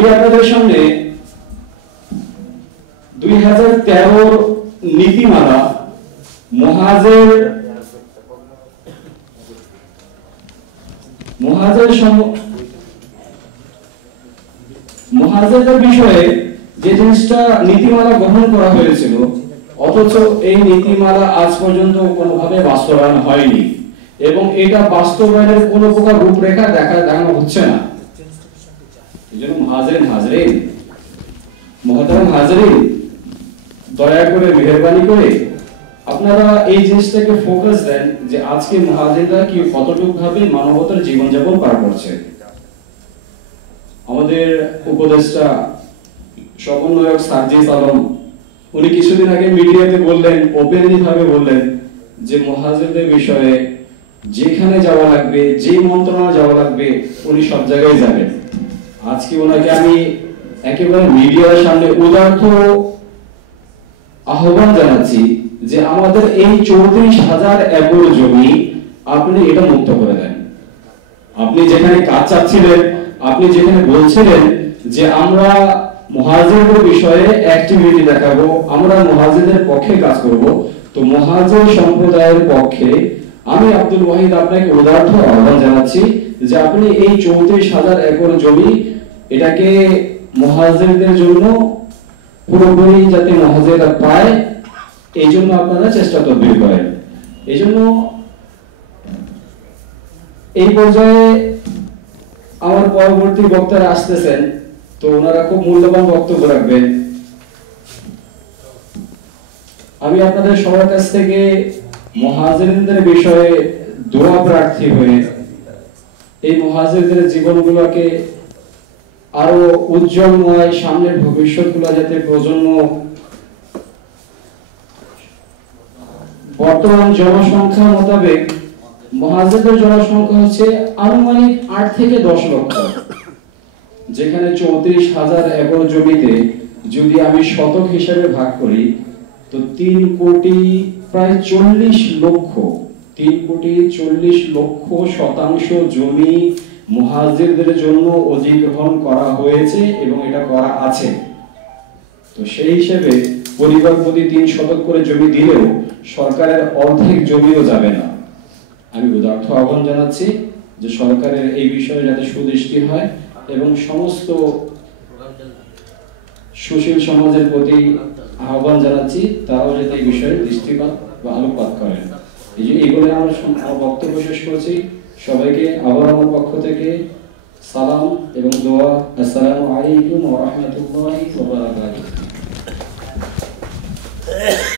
আমি আপনাদের সামনে 2013 নীতিমালা মুহাজিরদের বিষয়ে যে জিনিসটা নীতিমালা গ্রহণ করা হয়েছিল, অথচ এই নীতিমালা আজ পর্যন্ত কোনোভাবে বাস্তবায়ন হয়নি এবং এটা বাস্তবায়নের কোনো প্রকার রূপরেখা দেখানো হচ্ছে না। এজন্য মুহতারাম হাজিরিন, দয়া করে মেহেরবানি করে আপনারা এই জিনিসটাকে ফোকাস দেন যে আজকে মুহাজিররা কি কতটুকু ভাবে মানবতার জীবনযাপন পার করছে। আমাদের উপদেষ্টা সমন্বয়ক সার্জিস আলম উনি কিছুদিন আগে মিডিয়াতে বললেন, ওপেনলি ভাবে বললেন যে মুহাজিরদের বিষয়ে যেখানে যাওয়া লাগবে, যে মন্ত্রণালয়ে যাওয়া লাগবে, উনি সব জায়গায় যাবেন। আজকে ওনাকে আমি একেবারে মিডিয়ার সামনে উদার্ত আহ্বান জানাচ্ছি যে আমাদের এই 34,000 একর জমি আপনি এটা মুক্ত করে দেন। আপনি যেখানে কাজ চাচ্ছিলেন, আপনি যেখানে বলছিলেন যে আমরা মুহাজিরদের বিষয়ে অ্যাক্টিভিটি দেখাবো, আমরা মুহাজিরদের পক্ষে কাজ করব, তো মুহাজির সম্প্রদায়ের পক্ষে আমি আব্দুল ওয়াহিদ আপনাকে উদার্ত আহ্বান জানাচ্ছি যে আপনি এই 34,000 একর জমি এটাকে মুহাজিরদের জন্য পুরোপুরি যাতে মুহাজিররা পায় এই জন্য আপনারা চেষ্টা তদবির করেন। এই জন্য এই পর্যায়ে আমার পরবর্তী বক্তারা আসতেছেন, তো ওনারা খুব মূল্যবান বক্তব্য রাখবেন। আমি আপনাদের সবার কাছ থেকে মুহাজিরদের বিষয়ে দোয়া প্রার্থী হয়ে এই মুহাজিরদের জীবনগুলোকে আরো উজ্জ্বলময়, সামনের ভবিষ্যৎগুলো যাতে প্রজন্ম, বর্তমান জনসংখ্যা মোতাবেক মুহাজিরদের জনসংখ্যা হচ্ছে আনুমানিক 8 থেকে 10 লক্ষ, যেখানে 34,000 একর জমিতে যদি আমি শতক হিসাবে ভাগ করি তো 3 কোটি প্রায় 40 লক্ষ, 3 কোটি 40 লক্ষ শতাংশ জমি মুহাজিরদের জন্য অধিগ্রহণ করা হয়েছে এবং এটা করা আছে। তো সেই হিসেবে পরিবার প্রতি 3 শতক করে জমি দিলেও সরকারের অর্ধেক জমিও যাবে না। আমি উদার্ত আহ্বান জানাচ্ছি যে সরকারের এই বিষয়ে যাতে সুদৃষ্টি হয় এবং সমস্ত সুশীল সমাজের প্রতি আহ্বান জানাচ্ছি তারাও যাতে এই বিষয়ে দৃষ্টিপাত বা আলোকপাত করেন। এই যে এইগুলো আমরা বক্তব্য শেষ করছি। সবাইকে আবার আমার পক্ষ থেকে সালাম এবং দোয়া। আসসালামু আলাইকুম ওয়া রাহমাতুল্লাহি ওয়া বারাকাতুহু।